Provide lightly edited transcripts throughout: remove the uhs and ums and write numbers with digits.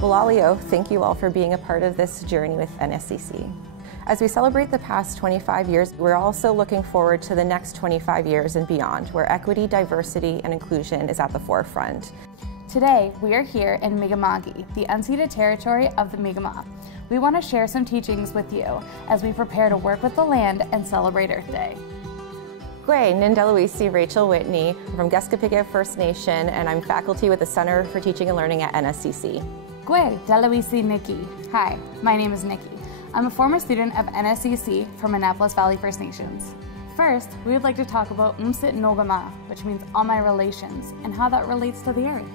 Well, Alio, thank you all for being a part of this journey with NSCC. As we celebrate the past 25 years, we're also looking forward to the next 25 years and beyond, where equity, diversity, and inclusion is at the forefront. Today, we are here in Mi'kma'ki, the unceded territory of the Mi'kmaq. We want to share some teachings with you as we prepare to work with the land and celebrate Earth Day. G'day, Nindeluisi Rachel Whitney from Geskapiga First Nation, and I'm faculty with the Center for Teaching and Learning at NSCC. G'day, Deluisi Nikki. Hi, my name is Nikki. I'm a former student of NSCC from Annapolis Valley First Nations. First, we would like to talk about Umsit Nogama, which means all my relations, and how that relates to the earth.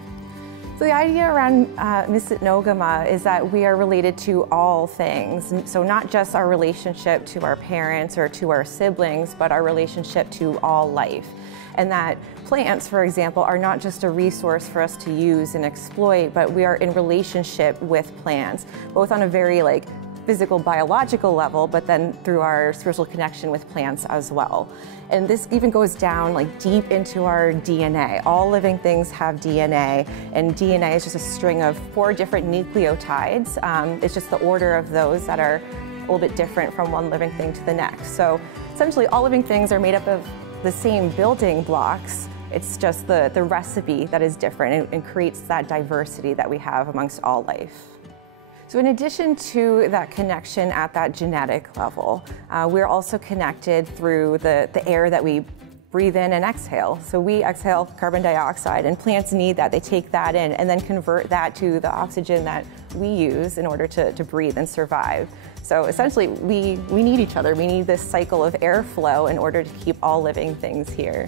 So the idea around Umsit Nogama is that we are related to all things. So not just our relationship to our parents or to our siblings, but our relationship to all life. And that plants, for example, are not just a resource for us to use and exploit, but we are in relationship with plants, both on a very physical, biological level, but then through our spiritual connection with plants as well. And this even goes down deep into our DNA. All living things have DNA, and DNA is just a string of 4 different nucleotides. It's just the order of those that are a little bit different from one living thing to the next. So essentially all living things are made up of the same building blocks. It's just the recipe that is different and creates that diversity that we have amongst all life. So in addition to that connection at that genetic level, we're also connected through the air that we breathe in and exhale. So we exhale carbon dioxide, and plants need that. They take that in and then convert that to the oxygen that we use in order to breathe and survive. So essentially, we need each other. We need this cycle of airflow in order to keep all living things here.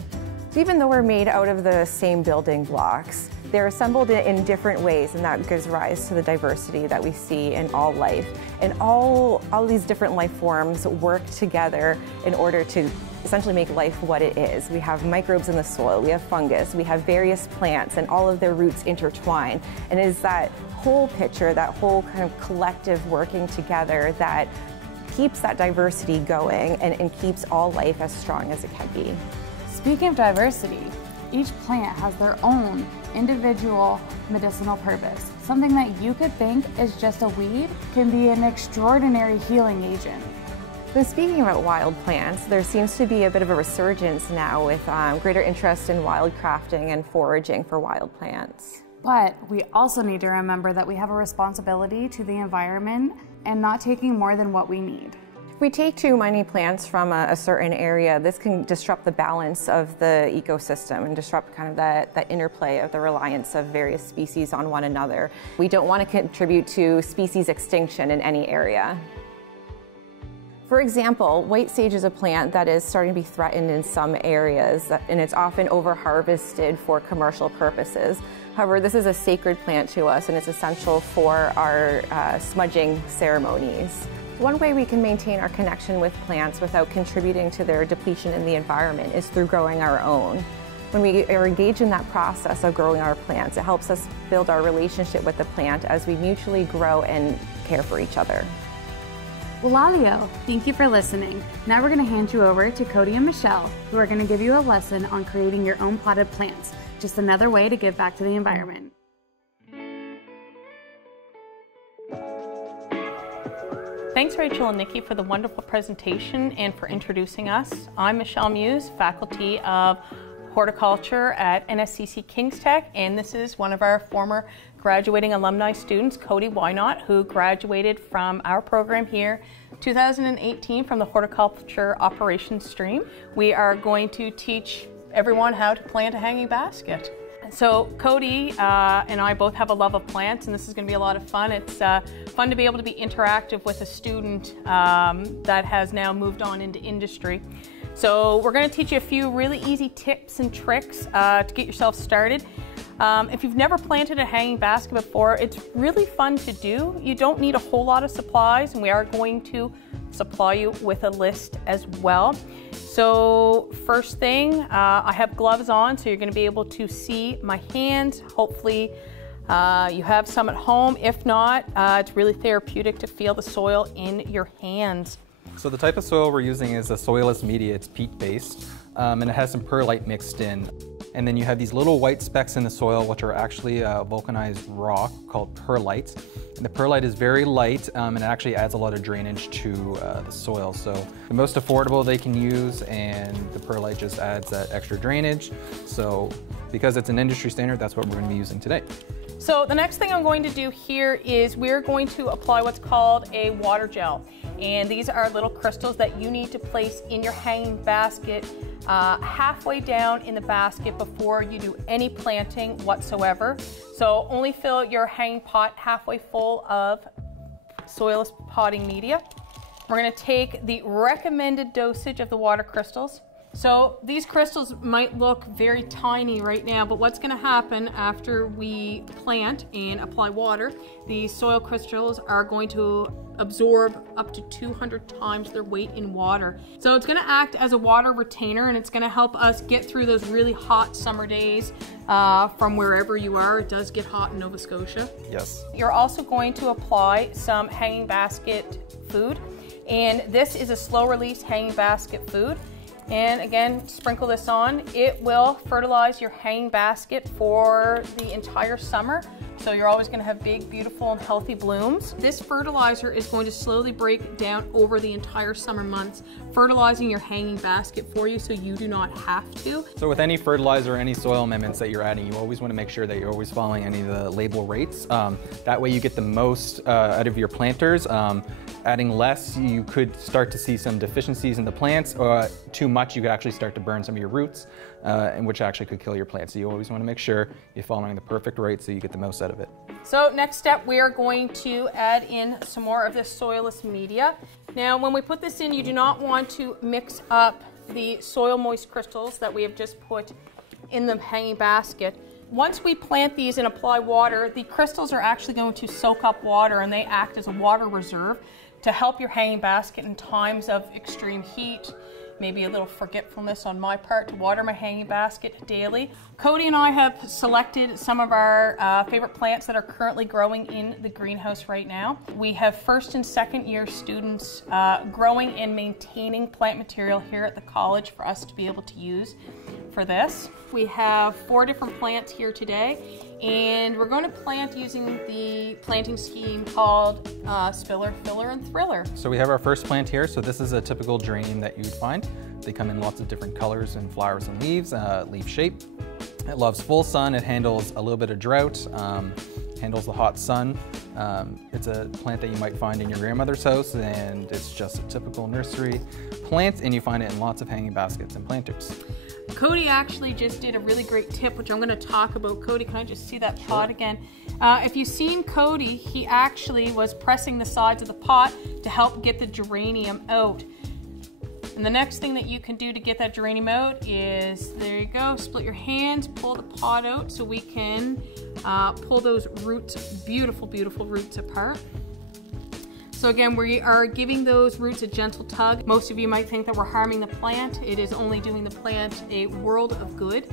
So even though we're made out of the same building blocks, they're assembled in different ways, and that gives rise to the diversity that we see in all life. And all these different life forms work together in order to essentially make life what it is. We have microbes in the soil, we have fungus, we have various plants, and all of their roots intertwine. And it is that whole picture, that whole kind of collective working together that keeps that diversity going and keeps all life as strong as it can be. Speaking of diversity, each plant has their own individual medicinal purpose. Something that you could think is just a weed can be an extraordinary healing agent. So speaking about wild plants, there seems to be a bit of a resurgence now with greater interest in wildcrafting and foraging for wild plants. But we also need to remember that we have a responsibility to the environment and not taking more than what we need. If we take too many plants from a certain area, this can disrupt the balance of the ecosystem and disrupt kind of that interplay of the reliance of various species on one another. We don't want to contribute to species extinction in any area. For example, white sage is a plant that is starting to be threatened in some areas, and it's often over-harvested for commercial purposes. However, this is a sacred plant to us, and it's essential for our smudging ceremonies. One way we can maintain our connection with plants without contributing to their depletion in the environment is through growing our own. When we are engaged in that process of growing our plants, it helps us build our relationship with the plant as we mutually grow and care for each other. Well, Alio, thank you for listening. Now we're going to hand you over to Cody and Michelle, who are going to give you a lesson on creating your own potted plants. Just another way to give back to the environment. Thanks, Rachel and Nikki, for the wonderful presentation and for introducing us. I'm Michelle Muis, faculty of horticulture at NSCC King's Tech, and this is one of our former graduating alumni students, Cody Whynot, who graduated from our program here 2018 from the horticulture operations stream. We are going to teach everyone how to plant a hanging basket. So Cody and I both have a love of plants, and this is going to be a lot of fun. It's fun to be able to be interactive with a student that has now moved on into industry. So we're going to teach you a few really easy tips and tricks to get yourself started. If you've never planted a hanging basket before, it's really fun to do. You don't need a whole lot of supplies, and we are going to supply you with a list as well. So first thing, I have gloves on, so you're going to be able to see my hands. Hopefully you have some at home. If not, it's really therapeutic to feel the soil in your hands. So the type of soil we're using is a soilless media. It's peat-based, and it has some perlite mixed in. And then you have these little white specks in the soil, which are actually vulcanized rock called perlite. And the perlite is very light, and it actually adds a lot of drainage to the soil. So the most affordable they can use, and the perlite just adds that extra drainage. So because it's an industry standard, that's what we're going to be using today. So the next thing I'm going to do here is we're going to apply what's called a water gel. And these are little crystals that you need to place in your hanging basket halfway down in the basket before you do any planting whatsoever. So only fill your hanging pot halfway full of soilless potting media. We're going to take the recommended dosage of the water crystals. So these crystals might look very tiny right now, but what's going to happen after we plant and apply water, these soil crystals are going to absorb up to 200 times their weight in water. So it's going to act as a water retainer, and it's going to help us get through those really hot summer days from wherever you are. It does get hot in Nova Scotia. Yes. You're also going to apply some hanging basket food, and this is a slow release hanging basket food. And again, sprinkle this on. It will fertilize your hanging basket for the entire summer. So you're always going to have big, beautiful, and healthy blooms. This fertilizer is going to slowly break down over the entire summer months, fertilizing your hanging basket for you so you do not have to. So with any fertilizer or any soil amendments that you're adding, you always want to make sure that you're always following any of the label rates. That way you get the most out of your planters. Adding less, you could start to see some deficiencies in the plants, or too much, you could actually start to burn some of your roots, and which actually could kill your plants. So you always want to make sure you're following the perfect rate so you get the most out of it. So next step, we are going to add in some more of this soilless media. Now, when we put this in, you do not want to mix up the soil moist crystals that we have just put in the hanging basket. Once we plant these and apply water, the crystals are actually going to soak up water, and they act as a water reserve to help your hanging basket in times of extreme heat, maybe a little forgetfulness on my part to water my hanging basket daily. Cody and I have selected some of our favorite plants that are currently growing in the greenhouse right now. We have first and second year students growing and maintaining plant material here at the college for us to be able to use for this. We have 4 different plants here today, and we're going to plant using the planting scheme called Spiller, Filler, and Thriller. So we have our first plant here. So this is a typical geranium that you'd find. They come in lots of different colors and flowers and leaves, leaf shape. It loves full sun. It handles a little bit of drought, handles the hot sun. It's a plant that you might find in your grandmother's house, and it's just a typical nursery plant, and you find it in lots of hanging baskets and planters. Cody actually just did a really great tip, which I'm going to talk about. Cody, can I just see that pot again? If you've seen Cody, he actually was pressing the sides of the pot to help get the geranium out. And the next thing that you can do to get that geranium out is, there you go, split your hands, pull the pot out so we can pull those roots, beautiful, beautiful roots apart. So again, we are giving those roots a gentle tug. Most of you might think that we're harming the plant. It is only doing the plant a world of good.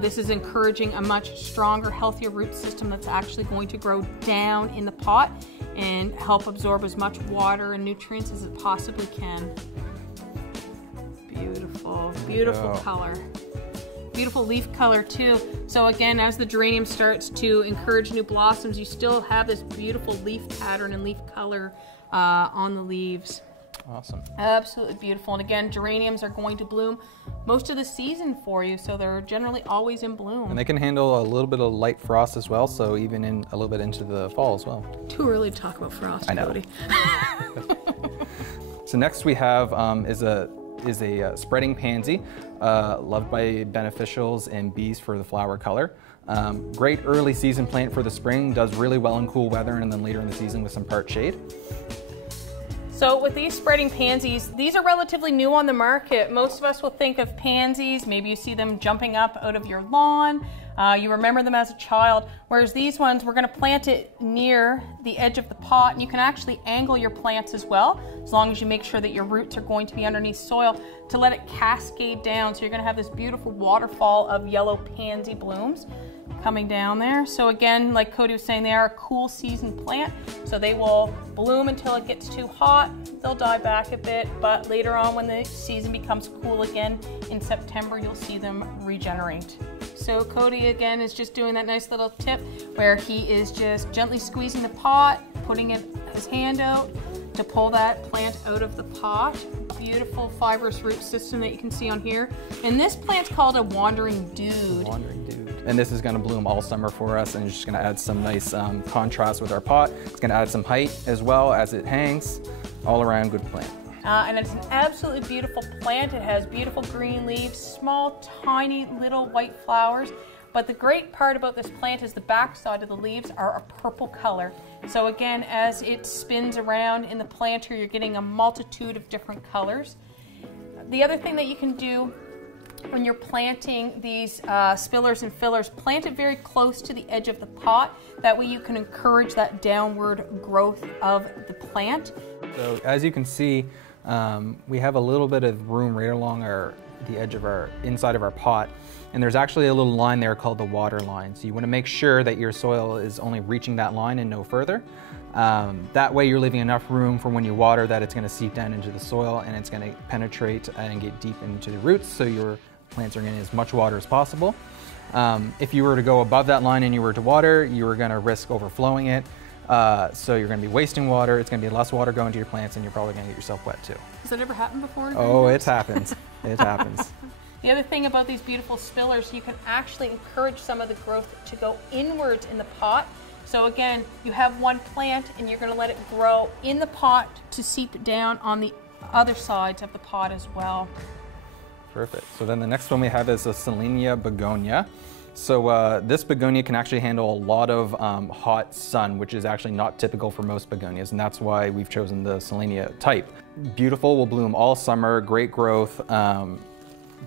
This is encouraging a much stronger, healthier root system that's actually going to grow down in the pot and help absorb as much water and nutrients as it possibly can. Beautiful, beautiful color. Beautiful leaf color too. So again, as the geranium starts to encourage new blossoms, you still have this beautiful leaf pattern and leaf color on the leaves. Awesome. Absolutely beautiful. And again, geraniums are going to bloom most of the season for you, so they're generally always in bloom. And they can handle a little bit of light frost as well, so even in a little bit into the fall as well. Too early to talk about frost, I know. Cody. So next we have is a spreading pansy, loved by beneficials and bees for the flower color. Great early season plant for the spring, does really well in cool weather, and then later in the season with some part shade. So with these spreading pansies, these are relatively new on the market. Most of us will think of pansies, maybe you see them jumping up out of your lawn, you remember them as a child, whereas these ones, we're going to plant it near the edge of the pot, and you can actually angle your plants as well, as long as you make sure that your roots are going to be underneath soil to let it cascade down. So you're going to have this beautiful waterfall of yellow pansy blooms coming down there. So again, like Cody was saying, they are a cool season plant, so they will bloom until it gets too hot. They'll die back a bit, but later on when the season becomes cool again in September, you'll see them regenerate. So Cody again is just doing that nice little tip where he is just gently squeezing the pot, putting his hand out to pull that plant out of the pot. Beautiful fibrous root system that you can see on here. And this plant's called a wandering dude. Wandering dude. And this is going to bloom all summer for us, and it's just going to add some nice contrast with our pot. It's going to add some height as well as it hangs. All around good plant. And it's an absolutely beautiful plant. It has beautiful green leaves, small, tiny, little white flowers. But the great part about this plant is the back side of the leaves are a purple color. So again, as it spins around in the planter, you're getting a multitude of different colors. The other thing that you can do when you're planting these spillers and fillers, plant it very close to the edge of the pot. That way you can encourage that downward growth of the plant. So as you can see, we have a little bit of room right along the edge of inside of our pot. And there's actually a little line there called the water line. So you want to make sure that your soil is only reaching that line and no further. That way you're leaving enough room for when you water that it's going to seep down into the soil and it's going to penetrate and get deep into the roots, so your plants are getting as much water as possible. If you were to go above that line and you were to water, you were going to risk overflowing it. So you're going to be wasting water, it's going to be less water going to your plants, and you're probably going to get yourself wet too. Has that ever happened before? Oh, it happens. It happens. The other thing about these beautiful spillers, you can actually encourage some of the growth to go inwards in the pot. So again, you have one plant and you're going to let it grow in the pot to seep down on the other sides of the pot as well. Perfect. So then the next one we have is a Selenia begonia. So this begonia can actually handle a lot of hot sun, which is actually not typical for most begonias, and that's why we've chosen the Selenia type. Beautiful, will bloom all summer, great growth.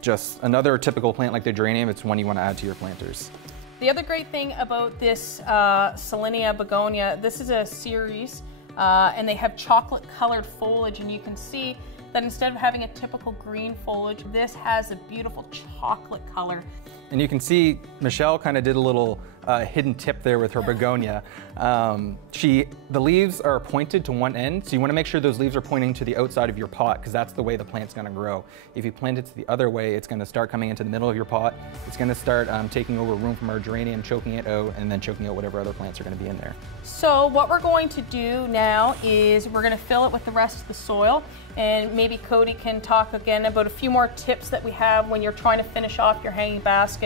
Just another typical plant like the geranium. It's one you want to add to your planters. The other great thing about this Selenia begonia, this is a series, and they have chocolate colored foliage, and you can see that instead of having a typical green foliage, this has a beautiful chocolate color. And you can see Michelle kind of did a little hidden tip there with her begonia. The leaves are pointed to one end, so you want to make sure those leaves are pointing to the outside of your pot, because that's the way the plant's going to grow. If you plant it to the other way, it's going to start coming into the middle of your pot. It's going to start taking over room from our geranium, choking it out, and then choking out whatever other plants are going to be in there. So what we're going to do now is we're going to fill it with the rest of the soil, and maybe Cody can talk again about a few more tips that we have when you're trying to finish off your hanging basket.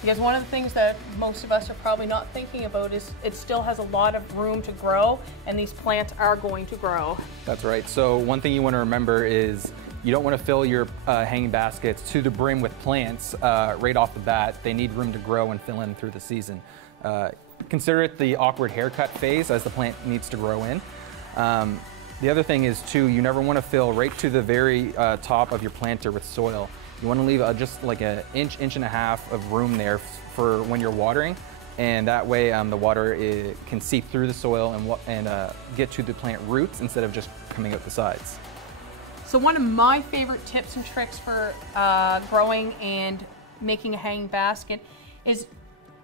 Because one of the things that most of us are probably not thinking about is it still has a lot of room to grow, and these plants are going to grow. That's right. So one thing you want to remember is you don't want to fill your hanging baskets to the brim with plants right off the bat. They need room to grow and fill in through the season. Consider it the awkward haircut phase as the plant needs to grow in. The other thing is too, you never want to fill right to the very top of your planter with soil. You want to leave just like an inch and a half of room there for when you're watering, and that way the water can seep through the soil and get to the plant roots instead of just coming out the sides. So one of my favorite tips and tricks for growing and making a hanging basket is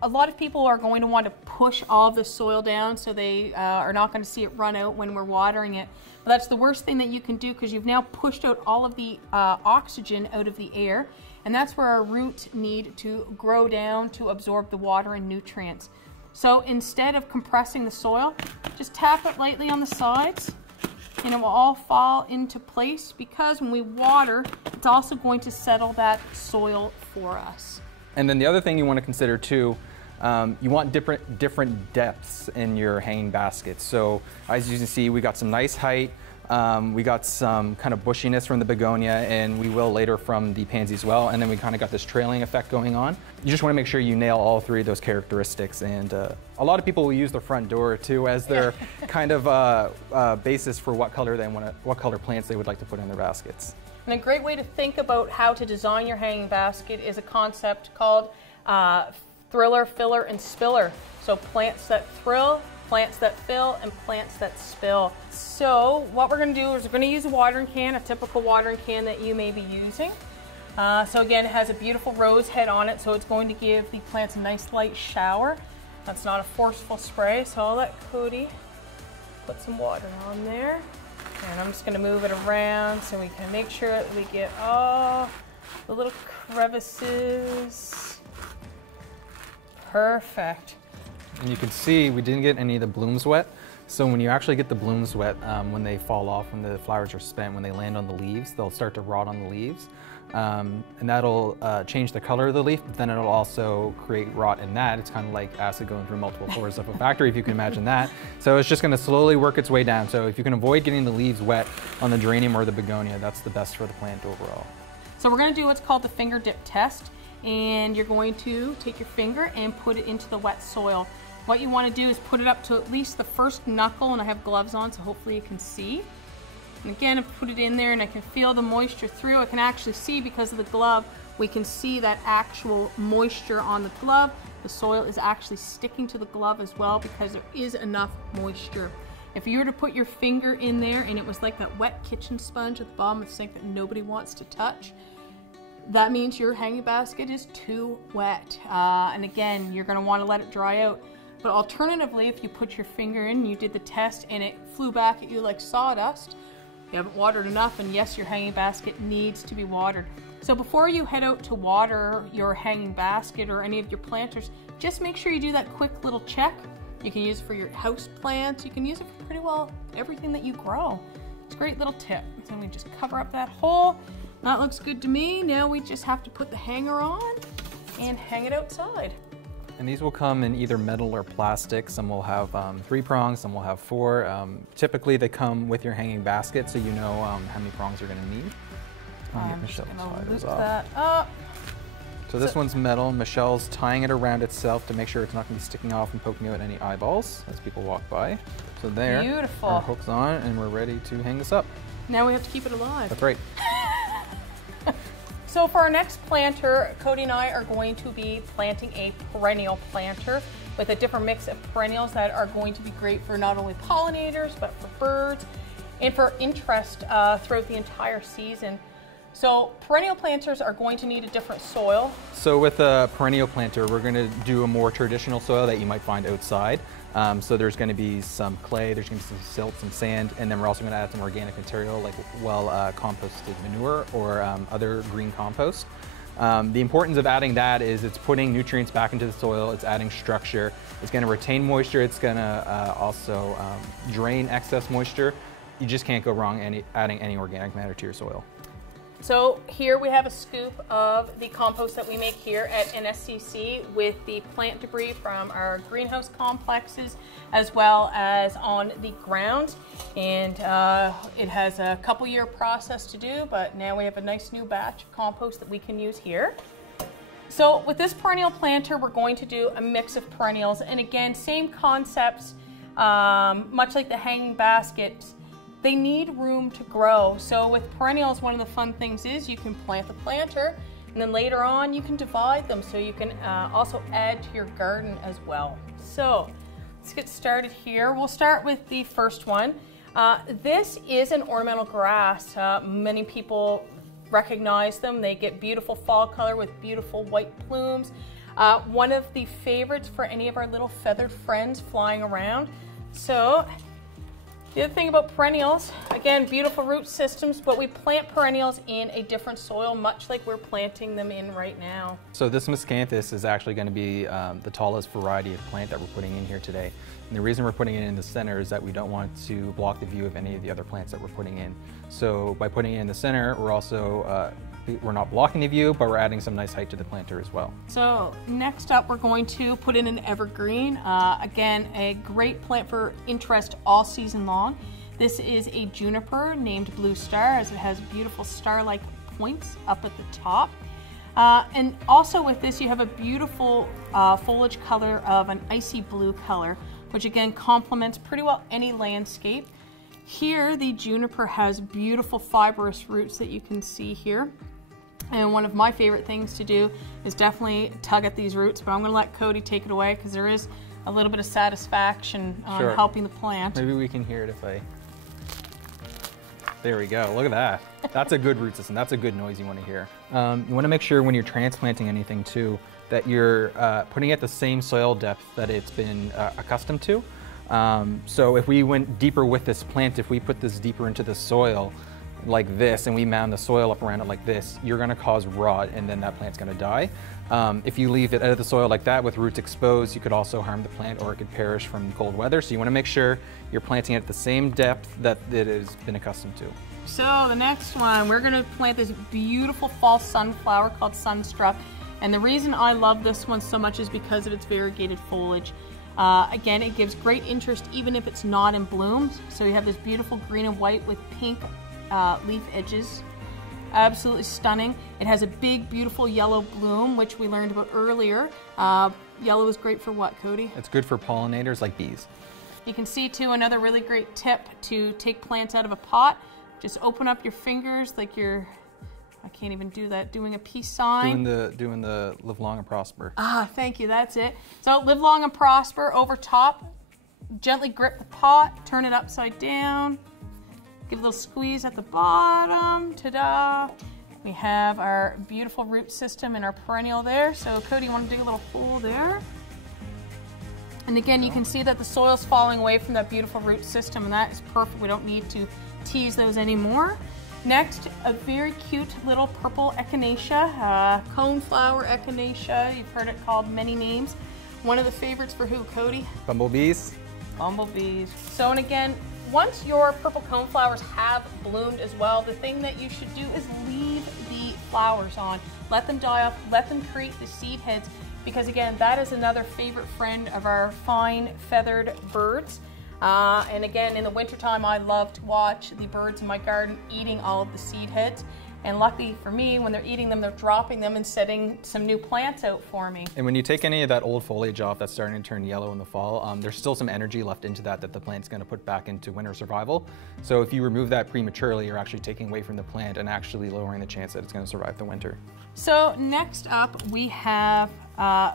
a lot of people are going to want to push all of the soil down, so they are not going to see it run out when we're watering it. But that's the worst thing that you can do, because you've now pushed out all of the oxygen out of the air, and that's where our roots need to grow down to absorb the water and nutrients. So instead of compressing the soil, just tap it lightly on the sides and it will all fall into place, because when we water, it's also going to settle that soil for us. And then the other thing you want to consider too, you want different depths in your hanging baskets. So as you can see, we got some nice height, we got some kind of bushiness from the begonia, and we will later from the pansy as well. And then we kind of got this trailing effect going on. You just want to make sure you nail all three of those characteristics. And a lot of people will use the front door too as their kind of basis for what color plants they would like to put in their baskets. And a great way to think about how to design your hanging basket is a concept called thriller, filler, and spiller. So plants that thrill, plants that fill, and plants that spill. So what we're going to do is we're going to use a watering can, a typical watering can that you may be using. So again, it has a beautiful rose head on it, so it's going to give the plants a nice light shower. That's not a forceful spray, so I'll let Cody put some water on there. And I'm just going to move it around so we can make sure that we get all the little crevices Perfect. And you can see we didn't get any of the blooms wet. So when you actually get the blooms wet, when they fall off, when the flowers are spent, when they land on the leaves, they'll start to rot on the leaves. And that'll change the color of the leaf, but then it'll also create rot in that. It's kind of like acid going through multiple floors of a factory, if you can imagine that. So it's just going to slowly work its way down. So if you can avoid getting the leaves wet on the geranium or the begonia, that's the best for the plant overall. So we're going to do what's called the finger dip test, and you're going to take your finger and put it into the wet soil. What you want to do is put it up to at least the first knuckle, and I have gloves on so hopefully you can see. And again, I put it in there and I can feel the moisture through. I can actually see, because of the glove, we can see that actual moisture on the glove. The soil is actually sticking to the glove as well because there is enough moisture. If you were to put your finger in there and it was like that wet kitchen sponge at the bottom of the sink that nobody wants to touch, that means your hanging basket is too wet. And again, you're going to want to let it dry out. But alternatively, if you put your finger in and you did the test and it flew back at you like sawdust, you haven't watered enough, and yes, your hanging basket needs to be watered. So before you head out to water your hanging basket or any of your planters, just make sure you do that quick little check. You can use it for your house plants. You can use it for pretty well everything that you grow. It's a great little tip. So we just cover up that hole. That looks good to me. Now we just have to put the hanger on and hang it outside. And these will come in either metal or plastic. Some will have 3 prongs, some will have 4. Typically they come with your hanging basket, so you know how many prongs you're going to need. I'm just going to loop that up. So this one's metal. Michelle's tying it around itself to make sure it's not going to be sticking off and poking out any eyeballs as people walk by. So there, beautiful. Our hook's on and we're ready to hang this up. Now we have to keep it alive. That's right. So for our next planter, Cody and I are going to be planting a perennial planter with a different mix of perennials that are going to be great for not only pollinators, but for birds and for interest throughout the entire season. So perennial planters are going to need a different soil. So with a perennial planter, we're going to do a more traditional soil that you might find outside. So there's going to be some clay, there's going to be some silt, some sand, and then we're also going to add some organic material like composted manure or other green compost. The importance of adding that is it's putting nutrients back into the soil, it's adding structure, it's going to retain moisture, it's going to also drain excess moisture. You just can't go wrong adding any organic matter to your soil. So here we have a scoop of the compost that we make here at NSCC with the plant debris from our greenhouse complexes as well as on the ground. And it has a couple-year process to do, but now we have a nice new batch of compost that we can use here. So with this perennial planter, we're going to do a mix of perennials. And again, same concepts, much like the hanging basket. They need room to grow. So with perennials, one of the fun things is you can plant the planter and then later on you can divide them so you can also add to your garden as well. So let's get started here. We'll start with the first one. This is an ornamental grass. Many people recognize them. They get beautiful fall color with beautiful white plumes. One of the favorites for any of our little feathered friends flying around. So the other thing about perennials, again, beautiful root systems, but we plant perennials in a different soil, much like we're planting them in right now. So this miscanthus is actually going to be the tallest variety of plant that we're putting in here today. And the reason we're putting it in the center is that we don't want to block the view of any of the other plants that we're putting in. So by putting it in the center, we're also we're not blocking the view, but we're adding some nice height to the planter as well. So next up, we're going to put in an evergreen. Again, a great plant for interest all season long. This is a juniper named Blue Star, as it has beautiful star-like points up at the top. And also with this, you have a beautiful foliage color of an icy blue color, which again complements pretty well any landscape. Here, the juniper has beautiful fibrous roots that you can see here. And one of my favorite things to do is definitely tug at these roots, but I'm going to let Cody take it away because there is a little bit of satisfaction on helping the plant. Maybe we can hear it if I... There we go. Look at that. That's a good root system. That's a good noise you want to hear. You want to make sure when you're transplanting anything too that you're putting it at the same soil depth that it's been accustomed to. So if we went deeper with this plant, if we put this deeper into the soil, like this and we mound the soil up around it like this, you're going to cause rot and then that plant's going to die. If you leave it out of the soil like that with roots exposed, you could also harm the plant or it could perish from cold weather. So you want to make sure you're planting it at the same depth that it has been accustomed to. So the next one, we're going to plant this beautiful fall sunflower called Sunstruck. And the reason I love this one so much is because of its variegated foliage. Again, it gives great interest even if it's not in bloom. So you have this beautiful green and white with pink leaf edges. Absolutely stunning. It has a big, beautiful yellow bloom, which we learned about earlier. Yellow is great for what, Cody? It's good for pollinators like bees. You can see too, another really great tip to take plants out of a pot. Just open up your fingers like you're, I can't even do that, doing a peace sign. Doing the live long and prosper. Ah, thank you, that's it. So live long and prosper over top. Gently grip the pot, turn it upside down. Give a little squeeze at the bottom, ta-da. We have our beautiful root system and our perennial there. So Cody, you want to dig a little hole there? And again, you can see that the soil's falling away from that beautiful root system, and that is perfect. We don't need to tease those anymore. Next, a very cute little purple echinacea, coneflower echinacea. You've heard it called many names. One of the favorites for who, Cody? Bumblebees. Bumblebees. So, and again, once your purple coneflowers have bloomed as well, the thing that you should do is leave the flowers on. Let them die off, let them create the seed heads, because again, that is another favorite friend of our fine feathered birds. And again, in the wintertime, I love to watch the birds in my garden eating all of the seed heads. And lucky for me, when they're eating them, they're dropping them and setting some new plants out for me. And when you take any of that old foliage off that's starting to turn yellow in the fall, there's still some energy left into that the plant's going to put back into winter survival. So if you remove that prematurely, you're actually taking away from the plant and actually lowering the chance that it's going to survive the winter. So next up, we have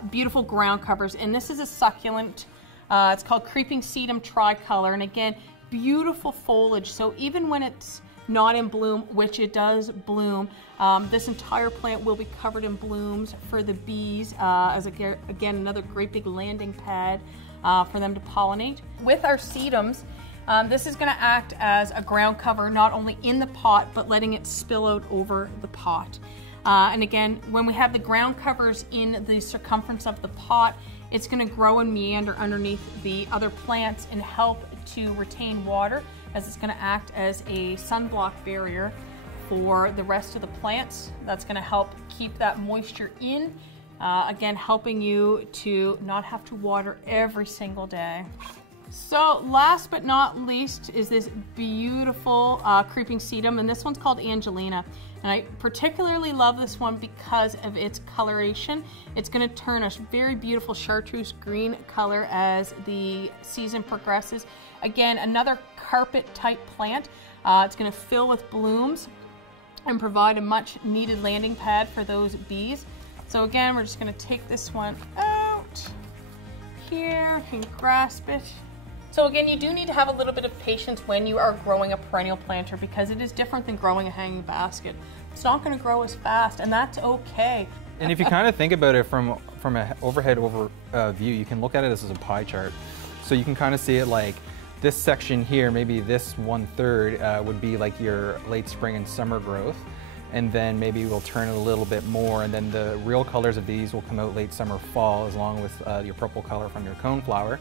beautiful ground covers, and this is a succulent. It's called Creeping Sedum Tricolor, and again, beautiful foliage. So even when it's not in bloom, which it does bloom, this entire plant will be covered in blooms for the bees, as again another great big landing pad for them to pollinate. With our sedums, this is going to act as a ground cover, not only in the pot, but letting it spill out over the pot. And again, when we have the ground covers in the circumference of the pot, it's going to grow and meander underneath the other plants and help to retain water, as it's going to act as a sunblock barrier for the rest of the plants. That's going to help keep that moisture in, again, helping you to not have to water every single day. So last but not least is this beautiful creeping sedum, and this one's called Angelina. And I particularly love this one because of its coloration. It's going to turn a very beautiful chartreuse green color as the season progresses. Again, another carpet type plant. It's going to fill with blooms and provide a much needed landing pad for those bees. So again, we're just going to take this one out here and grasp it. So again, you do need to have a little bit of patience when you are growing a perennial planter, because it is different than growing a hanging basket. It's not going to grow as fast, and that's okay. And if you kind of think about it from an overhead view, you can look at it as a pie chart. So you can kind of see it like this section here, maybe this 1/3 would be like your late spring and summer growth. And then maybe we'll turn it a little bit more, and then the real colors of these will come out late summer, fall, along with your purple color from your coneflower.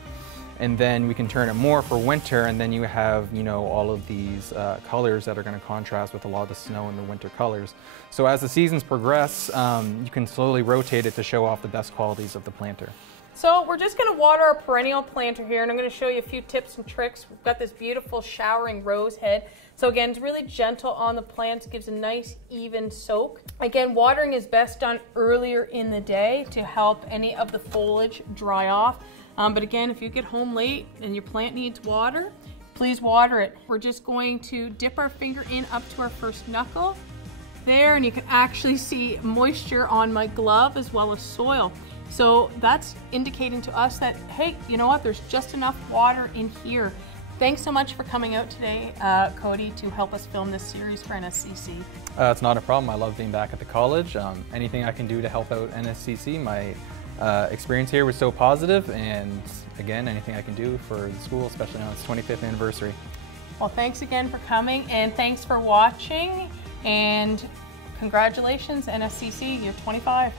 And then we can turn it more for winter, and then you have, you know, all of these colors that are going to contrast with a lot of the snow and the winter colors. So as the seasons progress, you can slowly rotate it to show off the best qualities of the planter. So we're just going to water our perennial planter here, and I'm going to show you a few tips and tricks. We've got this beautiful showering rose head. So again, it's really gentle on the plants, gives a nice even soak. Again, watering is best done earlier in the day to help any of the foliage dry off. But again, if you get home late and your plant needs water, please water it. We're just going to dip our finger in up to our first knuckle there, and you can actually see moisture on my glove as well as soil. So that's indicating to us that, hey, you know what, there's just enough water in here. Thanks so much for coming out today, Cody, to help us film this series for NSCC. It's not a problem. I love being back at the college. Anything I can do to help out NSCC, my experience here was so positive, and again, anything I can do for the school, especially on its 25th anniversary. Well, thanks again for coming, and thanks for watching, and congratulations, NSCC, you're 25.